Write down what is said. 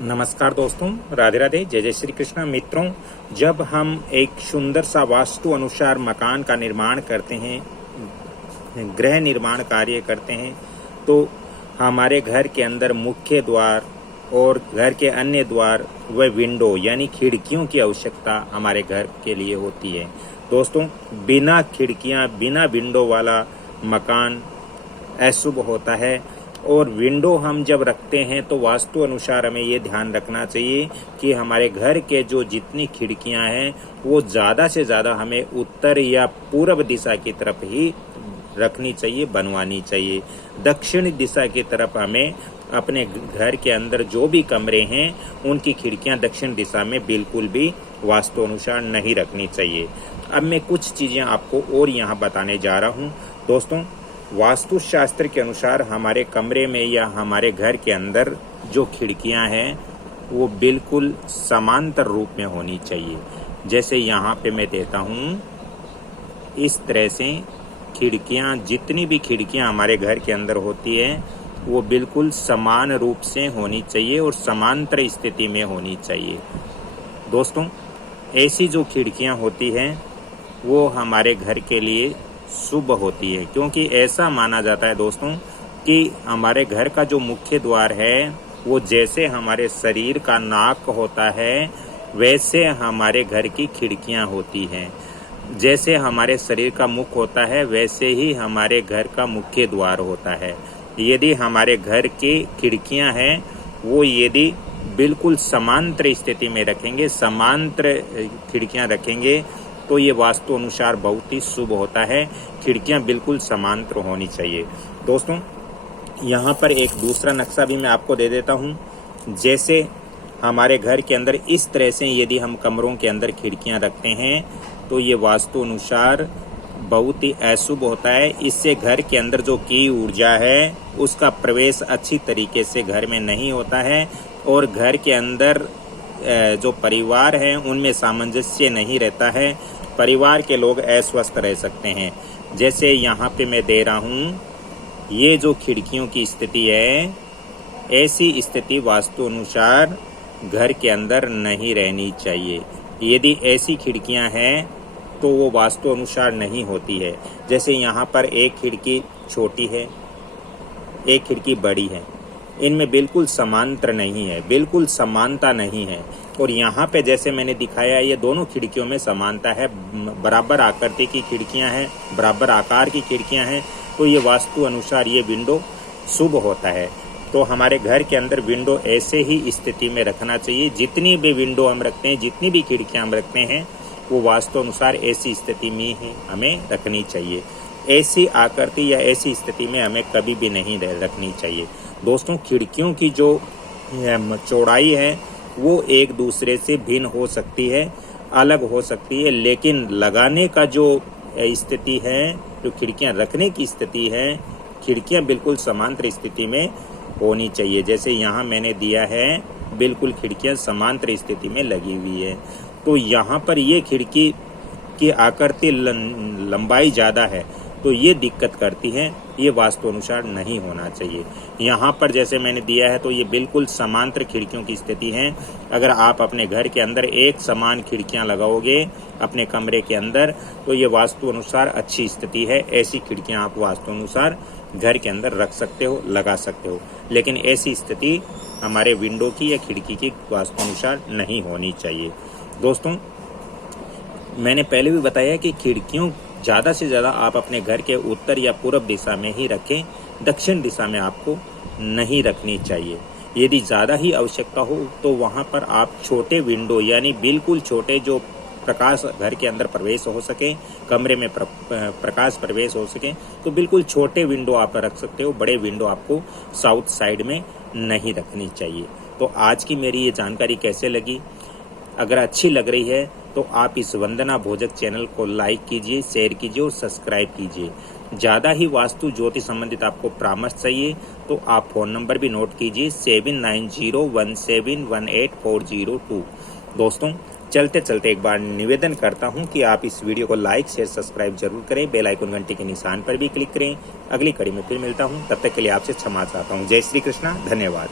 नमस्कार दोस्तों, राधे राधे, जय जय श्री कृष्ण। मित्रों, जब हम एक सुंदर सा वास्तु अनुसार मकान का निर्माण करते हैं, गृह निर्माण कार्य करते हैं, तो हमारे घर के अंदर मुख्य द्वार और घर के अन्य द्वार व विंडो यानी खिड़कियों की आवश्यकता हमारे घर के लिए होती है। दोस्तों, बिना खिड़कियां बिना विंडो वाला मकान अशुभ होता है। और विंडो हम जब रखते हैं तो वास्तु अनुसार हमें ये ध्यान रखना चाहिए कि हमारे घर के जो जितनी खिड़कियां हैं वो ज़्यादा से ज़्यादा हमें उत्तर या पूर्व दिशा की तरफ ही रखनी चाहिए, बनवानी चाहिए। दक्षिण दिशा की तरफ हमें अपने घर के अंदर जो भी कमरे हैं उनकी खिड़कियां दक्षिण दिशा में बिल्कुल भी वास्तु अनुसार नहीं रखनी चाहिए। अब मैं कुछ चीज़ें आपको और यहाँ बताने जा रहा हूँ। दोस्तों, वास्तु शास्त्र के अनुसार हमारे कमरे में या हमारे घर के अंदर जो खिड़कियां हैं वो बिल्कुल समांतर रूप में होनी चाहिए। जैसे यहाँ पे मैं देता हूँ, इस तरह से खिड़कियां, जितनी भी खिड़कियां हमारे घर के अंदर होती है वो बिल्कुल समान रूप से होनी चाहिए और समांतर स्थिति में होनी चाहिए। दोस्तों, ऐसी जो खिड़कियां होती हैं वो हमारे घर के लिए शुभ होती है, क्योंकि ऐसा माना जाता है दोस्तों कि हमारे घर का जो मुख्य द्वार है वो जैसे हमारे शरीर का नाक होता है वैसे हमारे घर की खिड़कियां होती हैं। जैसे हमारे शरीर का मुख होता है वैसे ही हमारे घर का मुख्य द्वार होता है। यदि हमारे घर की खिड़कियां हैं वो यदि बिल्कुल समांतर स्थिति में रखेंगे, समांतर खिड़कियां रखेंगे तो ये वास्तु अनुसार बहुत ही शुभ होता है। खिड़कियां बिल्कुल समांतर होनी चाहिए। दोस्तों, यहाँ पर एक दूसरा नक्शा भी मैं आपको दे देता हूँ। जैसे हमारे घर के अंदर इस तरह से यदि हम कमरों के अंदर खिड़कियां रखते हैं तो ये वास्तु अनुसार बहुत ही अशुभ होता है। इससे घर के अंदर जो की ऊर्जा है उसका प्रवेश अच्छी तरीके से घर में नहीं होता है और घर के अंदर जो परिवार है उनमें सामंजस्य नहीं रहता है। परिवार के लोग अस्वस्थ रह सकते हैं। जैसे यहाँ पे मैं दे रहा हूँ, ये जो खिड़कियों की स्थिति है, ऐसी स्थिति वास्तु अनुसार घर के अंदर नहीं रहनी चाहिए। यदि ऐसी खिड़कियाँ हैं तो वो वास्तु अनुसार नहीं होती है। जैसे यहाँ पर एक खिड़की छोटी है, एक खिड़की बड़ी है, इनमें बिल्कुल समांतर नहीं है, बिल्कुल समानता नहीं है। और यहाँ पे जैसे मैंने दिखाया ये दोनों खिड़कियों में समानता है, बराबर आकृति की खिड़कियाँ हैं, बराबर आकार की खिड़कियाँ हैं, तो ये वास्तु अनुसार ये विंडो शुभ होता है। तो हमारे घर के अंदर विंडो ऐसे ही स्थिति में रखना चाहिए। जितनी भी विंडो हम रखते हैं, जितनी भी खिड़कियाँ हम रखते हैं वो वास्तु अनुसार ऐसी स्थिति में ही हमें रखनी चाहिए। ऐसी आकृति या ऐसी स्थिति में हमें कभी भी नहीं रखनी चाहिए। दोस्तों, खिड़कियों की जो चौड़ाई है वो एक दूसरे से भिन्न हो सकती है, अलग हो सकती है, लेकिन लगाने का जो स्थिति है, जो खिड़कियां रखने की स्थिति है, खिड़कियां बिल्कुल समांतर स्थिति में होनी चाहिए। जैसे यहाँ मैंने दिया है, बिल्कुल खिड़कियां समांतर स्थिति में लगी हुई है। तो यहाँ पर ये खिड़की की आकृति लंबाई ज़्यादा है तो ये दिक्कत करती है, ये वास्तु अनुसार नहीं होना चाहिए। यहाँ पर जैसे मैंने दिया है तो ये बिल्कुल समांतर खिड़कियों की स्थिति है। अगर आप अपने घर के अंदर एक समान खिड़कियाँ लगाओगे अपने कमरे के अंदर तो ये वास्तु अनुसार अच्छी स्थिति है। ऐसी खिड़कियाँ आप वास्तु अनुसार घर के अंदर रख सकते हो, लगा सकते हो, लेकिन ऐसी स्थिति हमारे विंडो की या खिड़की की वास्तु अनुसार नहीं होनी चाहिए। दोस्तों, मैंने पहले भी बताया कि खिड़कियों ज़्यादा से ज़्यादा आप अपने घर के उत्तर या पूर्व दिशा में ही रखें, दक्षिण दिशा में आपको नहीं रखनी चाहिए। यदि ज़्यादा ही आवश्यकता हो तो वहाँ पर आप छोटे विंडो यानी बिल्कुल छोटे, जो प्रकाश घर के अंदर प्रवेश हो सके, कमरे में प्रकाश प्रवेश हो सके, तो बिल्कुल छोटे विंडो आप रख सकते हो। बड़े विंडो आपको साउथ साइड में नहीं रखनी चाहिए। तो आज की मेरी ये जानकारी कैसे लगी? अगर अच्छी लग रही है तो आप इस वंदना भोजक चैनल को लाइक कीजिए, शेयर कीजिए और सब्सक्राइब कीजिए। ज़्यादा ही वास्तु ज्योतिष संबंधित आपको परामर्श चाहिए तो आप फ़ोन नंबर भी नोट कीजिए, 7901718402। दोस्तों, चलते चलते एक बार निवेदन करता हूं कि आप इस वीडियो को लाइक, शेयर, सब्सक्राइब जरूर करें। बेल आइकन घंटी के निशान पर भी क्लिक करें। अगली कड़ी में फिर मिलता हूं, तब तक के लिए आपसे क्षमा चाहता हूं। जय श्री कृष्णा, धन्यवाद।